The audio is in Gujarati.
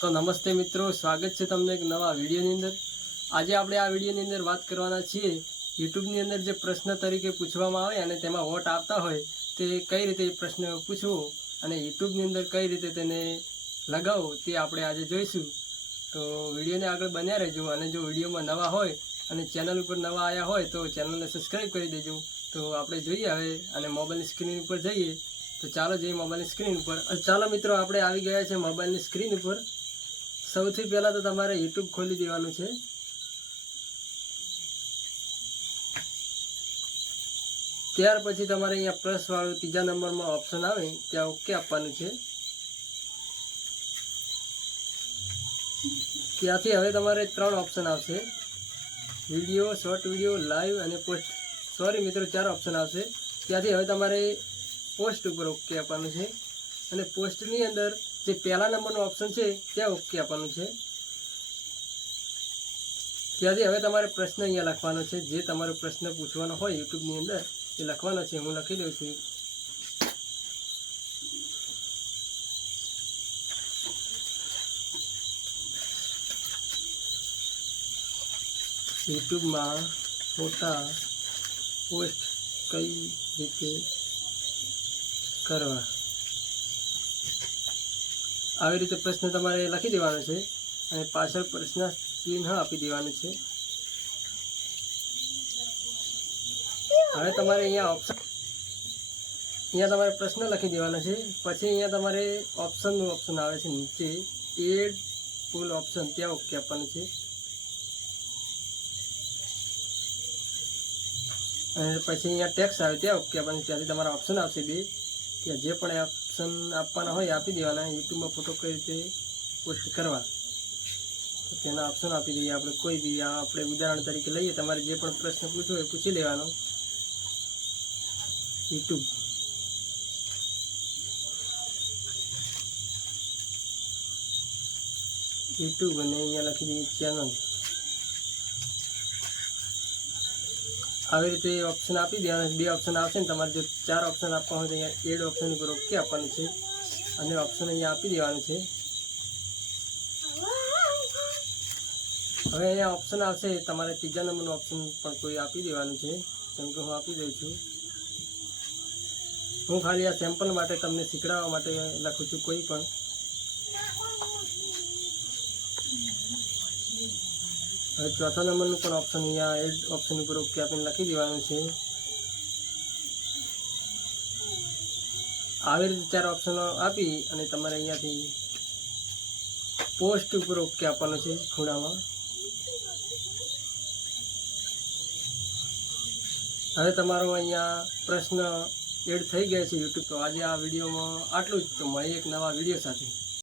તો નમસ્તે મિત્રો, સ્વાગત છે તમને એક નવા વિડીયોની અંદર. આજે આપણે આ વિડીયોની અંદર વાત કરવાના છીએ યુટ્યુબની અંદર જે પ્રશ્ન તરીકે પૂછવામાં આવે અને તેમાં વોટ આપતા હોય તે કઈ રીતે એ પ્રશ્ન પૂછવો અને યુટ્યુબની અંદર કઈ રીતે તેને લગાવો તે આપણે આજે જોઈશું. તો વિડીયોને આગળ બન્યા રહેજો અને જો વિડીયોમાં નવા હોય અને ચેનલ ઉપર નવા આવ્યા હોય તો ચેનલને સબસ્ક્રાઈબ કરી દેજો. તો આપણે જોઈએ હવે અને મોબાઈલની સ્ક્રીન ઉપર જઈએ. તો ચાલો જઈએ મોબાઈલની સ્ક્રીન ઉપર. ચાલો મિત્રો, આપણે આવી ગયા છે મોબાઈલની સ્ક્રીન ઉપર. સૌથી પહેલાં તો તમારે યુટ્યુબ ખોલી દેવાનું છે. ત્યાર પછી તમારે અહીંયા પ્લસ વાળું ત્રીજા નંબરમાં ઓપ્શન આવે, ત્યાં ઓકે આપવાનું છે. ત્યાંથી હવે તમારે ત્રણ ઓપ્શન આવશે. વીડિયો શોર્ટ વીડિયો લાઈવ અને પોસ્ટ સોરી મિત્રો, ચાર ઓપ્શન આવશે. ત્યાંથી હવે તમારે પોસ્ટ ઉપર ઓકે આપવાનું છે. અને પોસ્ટની અંદર જે પહેલા નંબરનો ઓપ્શન છે, ત્યાં ઓકે આપવાનું છે. ત્યાંથી હવે તમારે પ્રશ્ન અહીંયા લખવાનો છે. જે તમારો પ્રશ્ન પૂછવાનો હોય યુટ્યુબની અંદર, એ લખવાનો છે. હું લખી દઉં છું. યુટ્યુબમાં ફોટા પોસ્ટ કઈ રીતે કરવા? આવી રીતે પ્રશ્ન તમારે લખી દેવાનો છે અને પાછળ પ્રશ્ન ચિહ્ન આપી દેવાનું છે. હવે તમારે અહીંયા ઓપ્શન અહીંયા તમારે પ્રશ્ન લખી દેવાનો છે. પછી અહીંયા તમારે ઓપ્શનનું ઓપ્શન આવે છે નીચે. એડ ફૂલ ઓપ્શન ત્યાં ઓકે આપવાનું છે. અને પછી અહીંયા ટેક્સ આવે, ત્યાં ઓકે આપવાનું ત્યાંથી તમારા ઓપ્શન આવશે બે. ત્યાં જે પણ ઓપ્શન આપવાના હોય આપી દેવાના. યુટ્યુબમાં ફોટો કઈ રીતે પોસ્ટ કરવા? તો તેના ઓપ્શન આપી દઈએ. આપણે કોઈ બી આપણે ઉદાહરણ તરીકે લઈએ, તમારે જે પણ પ્રશ્ન પૂછવો હોય એ પૂછી લેવાનો. યુટ્યુબ. યુટ્યુબ અને અહીંયા લખી દઈએ ચેનલ આવી રીતે ઓપ્શન આપી દેવાના બે ઓપ્શન આવશે ને તમારે જો ચાર ઓપ્શન આપવા હોય તો અહીંયા એડ ઓપ્શન ઉપર ઓકે આપવાનું છે. અને ઓપ્શન અહીંયા આપી દેવાનું છે. હવે અહીંયા ઓપ્શન આવશે, તમારે ત્રીજા નંબરનું ઓપ્શન પણ કોઈ આપી દેવાનું છે. જેમ કે હું આપી દઉં છું. હું ખાલી આ સેમ્પલ માટે તમને શીખડાવવા માટે લખું છું કોઈ પણ. હવે ચોથા નંબરનું પણ ઓપ્શન અહીંયા એડ ઓપ્શન ઉપર ઓકે આપીને લખી દેવાનું છે. આવી રીતે ચાર ઓપ્શનો આપી અને તમારે અહીંયાથી પોસ્ટ ઉપર ઓકે આપવાનું છે ખૂણામાં. હવે તમારો અહીંયા પ્રશ્ન એડ થઈ ગયા છે યુટ્યુબ તો આજે આ વિડીયોમાં આટલું જ. તો મળીએ એક નવા વીડિયો સાથે.